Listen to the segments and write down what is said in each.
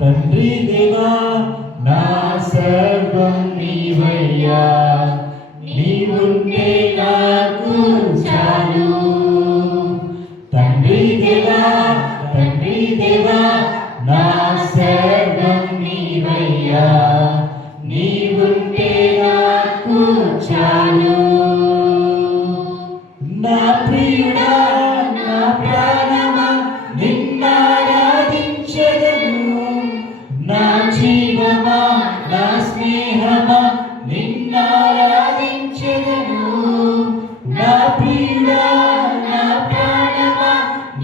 తండ్రి దేవా నా సర్వం నీవయ్యా, నీవుంటే నాకు చాలు. తండ్రి దేవా నా సర్వం నీవయ్యా, నీవుంటే నాకు చాలు. నా ప్రియుడా నా ప్రాణమా నిన్నారాధించెదను, నా జీవమా నా స్నేహమా నిన్నారాధించెదను. నా ప్రియుడా నా ప్రాణమా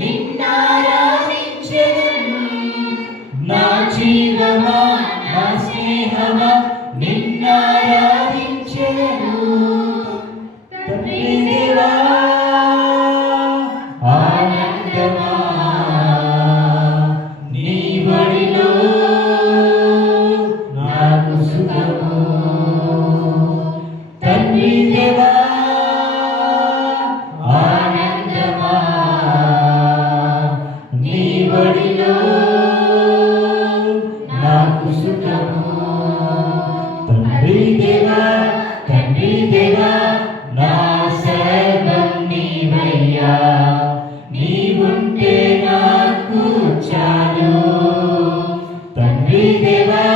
నిన్నారాధించెదను, నా జీవమా నా స్నేహమా నిన్నారాధించెదను. తండ్రి దేవా ఆనందమా నీ బడిలో నాకు సుఖము. తండ్రి దేవా ఆనందమా నీ బడిలో నాకు సుఖము. తండ్రి దేవా నా సర్వం నీవయ్యా, నీవుంటే నాకు చాలు. తండ్రి దేవా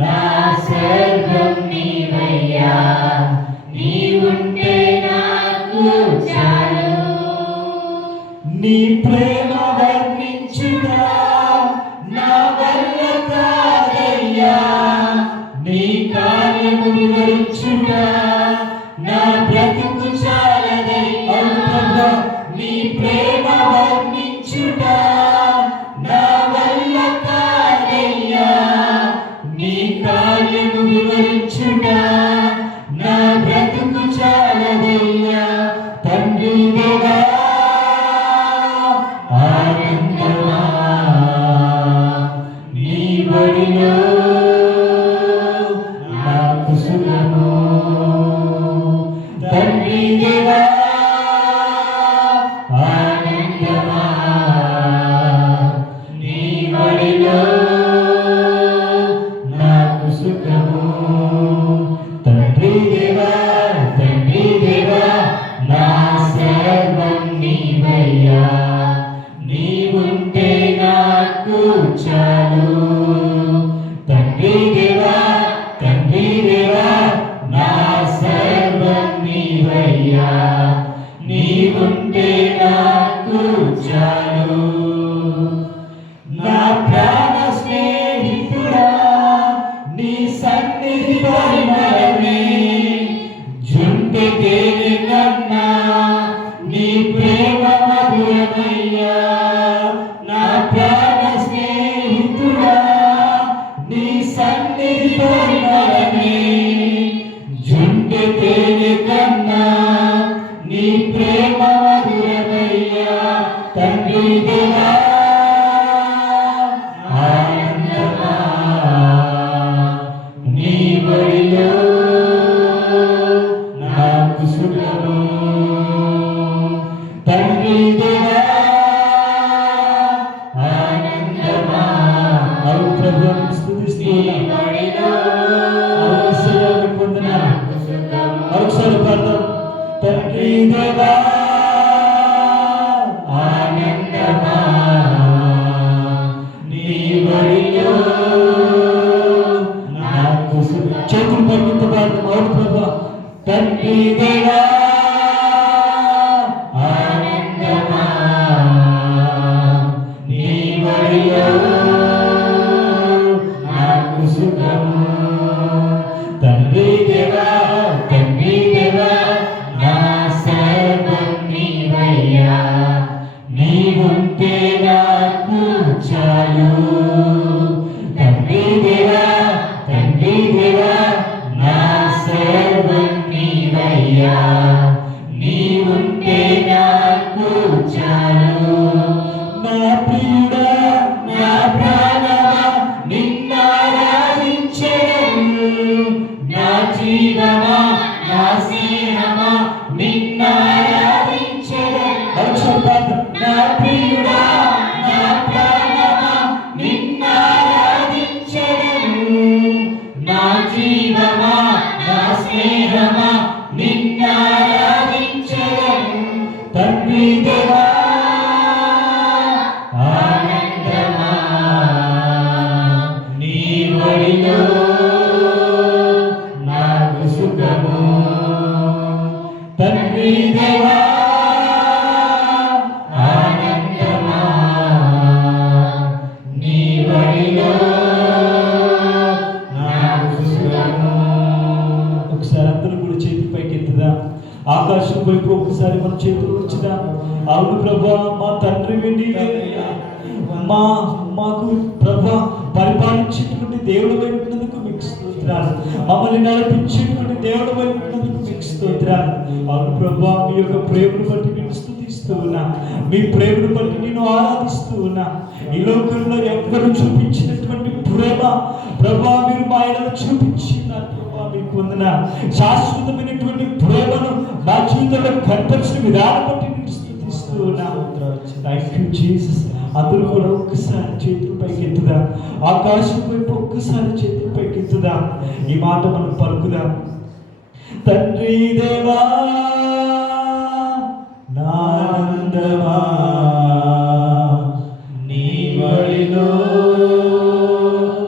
నా సర్వం నీవయ్యా, నీవుంటే నాకు చాలు. నీ ప్రేమ వర్ణించుట నా వల్ల కాదయ్యా, నీ కార్యము వివరించుట నా బ్రతుకు చాలదయ్యా. నీ ప్రేమ వర్ణించుట నా వల్ల కాదయ్యా, నీ కార్యము వివరించుట నా బ్రతుకు చాలదయ్యా. తండ్రి దేవా ఆనందమా నీ బడిలో నాకు సుఖము. తండ్రి దేవా ఆనందమా నీ బడిలో నాకు సుఖము. తండ్రి దేవా నా సర్వం నీవయ్యా, నీవుంటే నాకు చాలు. తండ్రి దేవా నా సర్వం నీవయ్యా, నీవుంటే నాకు చాలు. నా ప్రాణ స్నేహితుడా నీ సన్నిధి పరిమళమే, జుంటి తేనె కన్నా నీ ప్రేమ మధురమయ్యా. నా ప్రాణ స్నేహితుడా నీ సన్నిధి పరిమళమే, జుంటి తేనె కన్నా నీ ప్రేమ మధురమయ్యా. తండ్రి దేవా ఆనందమా నీ బడిలో నాకు సుఖము. తండ్రి దేవా ఆనందమా అవును ప్రభువుని స్తుతిస్తున్నాం. అవసరాలు పొందినాం. అవసరాలు పొందాం. తండ్రి దేవా ఆనందమా నీ బడిలో నాకు సుఖం. చేతులు పట్టుకుంటున్నాం. అవును ప్రభా. తండ్రి దేవా ఆనందమా నీ బడిలో నాకు సుఖము. తండ్రి దేవా నా సర్వం నీవయ్యా, నీవుంటే నాకు చాలు. తండ్రి దేవా నా సర్వం నీవయ్యా, చేతులు వచ్చిన. అవును ప్రభా, మా తండ్రి నీవేనయ్యా. మాకు ప్రభా పరిపాలించేటువంటి దేవుడు వైపునందుకు మీకు స్తోత్రాలు. మమ్మల్ని నడిపించేటువంటి దేవుడు వైపునందుకు మీకు స్తోత్రాలు. అవును ప్రభా, మీ యొక్క ప్రేమను బట్టి నేను స్తుతిస్తూ ఉన్నా. మీ ప్రేమను బట్టి నేను ఆరాధిస్తూ ఉన్నా. ఈ లోకంలో ఎవ్వరు చూపించినటువంటి ప్రేమ ప్రభా మీరు మా ఆయనను చూపించినారు. ప్రభా మీకు వందన. శాశ్వతమైనటువంటి ప్రేమను నా జీవితంలో కనపరిచిన విధానం బట్టి నేను స్తుతిస్తూ ఉన్నా. Thank you Jesus. అందరూ కూడా ఒక్కసారి చేతులు పైకెత్తుదా, ఆకాశం వైపు ఒక్కసారి చేతులు పైకెత్తుదా. ఈ మాట మనం పలుకుదా. తండ్రి దేవా